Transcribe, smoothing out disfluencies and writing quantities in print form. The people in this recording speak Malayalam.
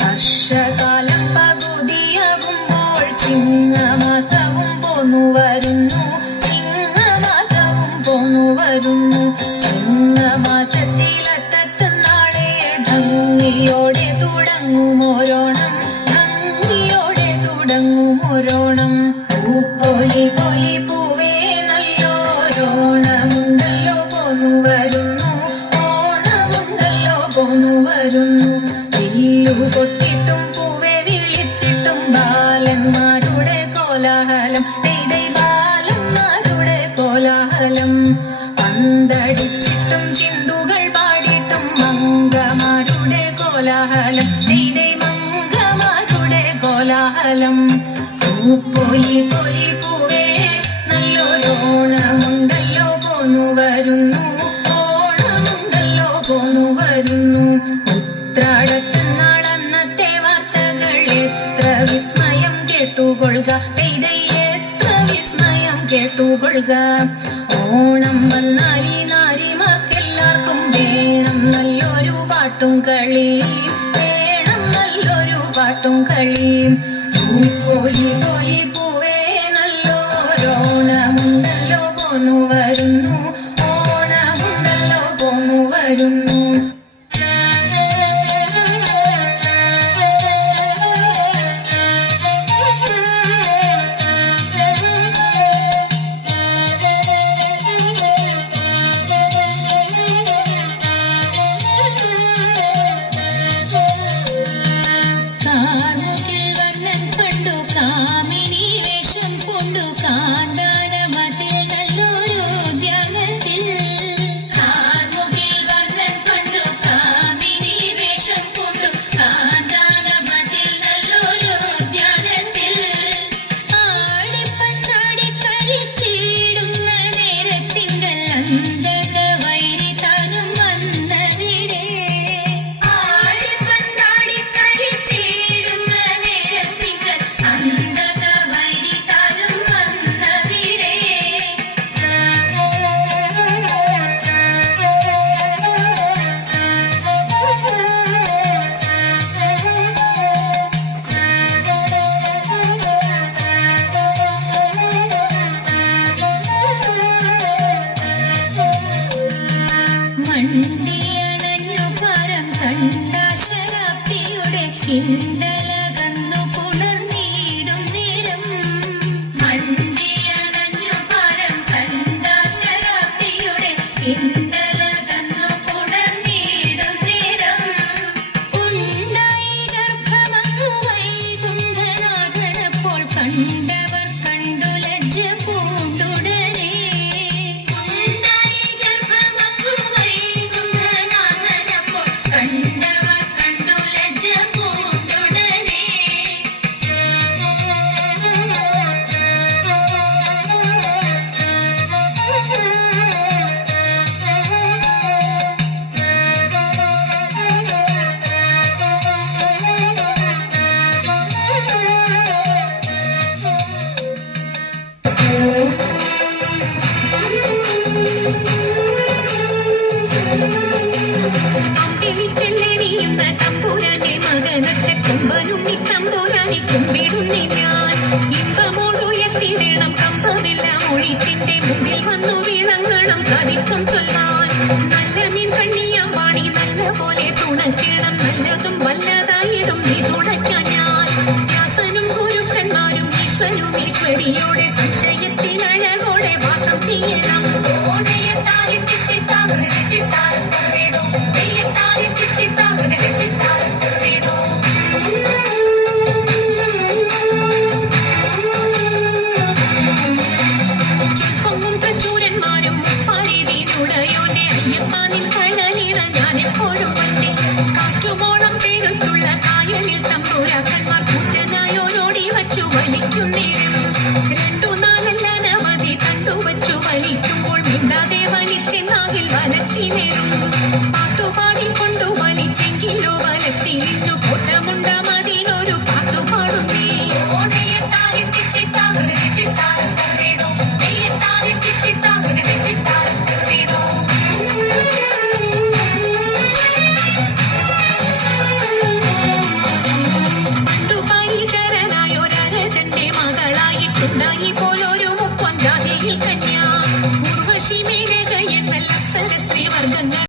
വർഷകാലം പകുതിയാകുമ്പോൾ ചിങ്ങമാസവും പോന്നു വരുന്നു, ചിങ്ങമാസവും പോന്നു വരുന്നു. ചിങ്ങമാസത്തിലത്തത്ത് നാളെ ഭംഗിയോടെ തുടങ്ങുമോരോണം, ഭംഗിയോടെ തുടങ്ങുമോരോണം. പൂപ്പൊലി പൊലി പൂവേ നല്ലോരോണമുണ്ടല്ലോ പോന്നു വരുന്നു, ഓണമുണ്ടല്ലോ പോന്നു വരുന്നു. കൊട്ടിട്ടും പൂവെ വിളിച്ചിട്ടും ബാലന്മാരുടെ കോലാഹലം, ബാലന്മാരുടെ കോലാഹലം. പന്തടിച്ചിട്ടും ചിന്തുകൾ പാടിയിട്ടും മംഗമാരുടെ കോലാഹലം, മംഗമാരുടെ കോലാഹലം. പൂപ്പൊലി പൊലി പൂവേ നല്ലൊരോണമുണ്ടല്ലോ പോന്നു വരുന്നു, ഓണമുണ്ടല്ലോ പോന്നു വരുന്നു. ഉത്രാടത്ത് നാളന്നത്തെ വാർത്തകൾ എത്ര വിസ്മയം കേട്ടുകൊള്ളുക, എത്ര വിസ്മയം കേട്ടുകൊള്ളുക. ഓണം വന്നാൽ ഈ നാരിമാർക്കെല്ലാവർക്കും വേണം നല്ലൊരു പാട്ടും കളിയും, വേണം നല്ലൊരു പാട്ടും കളിയും. പൂപ്പൊലി പൊലി പൂവേ നല്ലോരോണമുണ്ടല്ലോ പോന്നു വരുന്നു, ഓണമുണ്ടല്ലോ പോന്നു വരുന്നു. കുമ്പിടുന്നി ഞാൻ ഇമ്പമോടുയർത്തിടണം കമ്പമില്ല മൊഴിച്ചിന്റെ മുമ്പിൽ വന്നു വിളങ്ങണം കവിത്വം ചൊല്ലാൻ നല്ല മീൻ കണ്ണിയാം പാണി നല്ല പോലെ തുണയ്ക്കണം നല്ലതും വല്ലതായിടും നീ തുണയ്ക്കാൻ ഞാൻ വ്യാസനും ഗുരുക്കന്മാരും ഈശ്വരും ഈശ്വരിയോടെ സംശയത്തിൽ അഴകോടെ വാസം ചെയ്യണം ഓ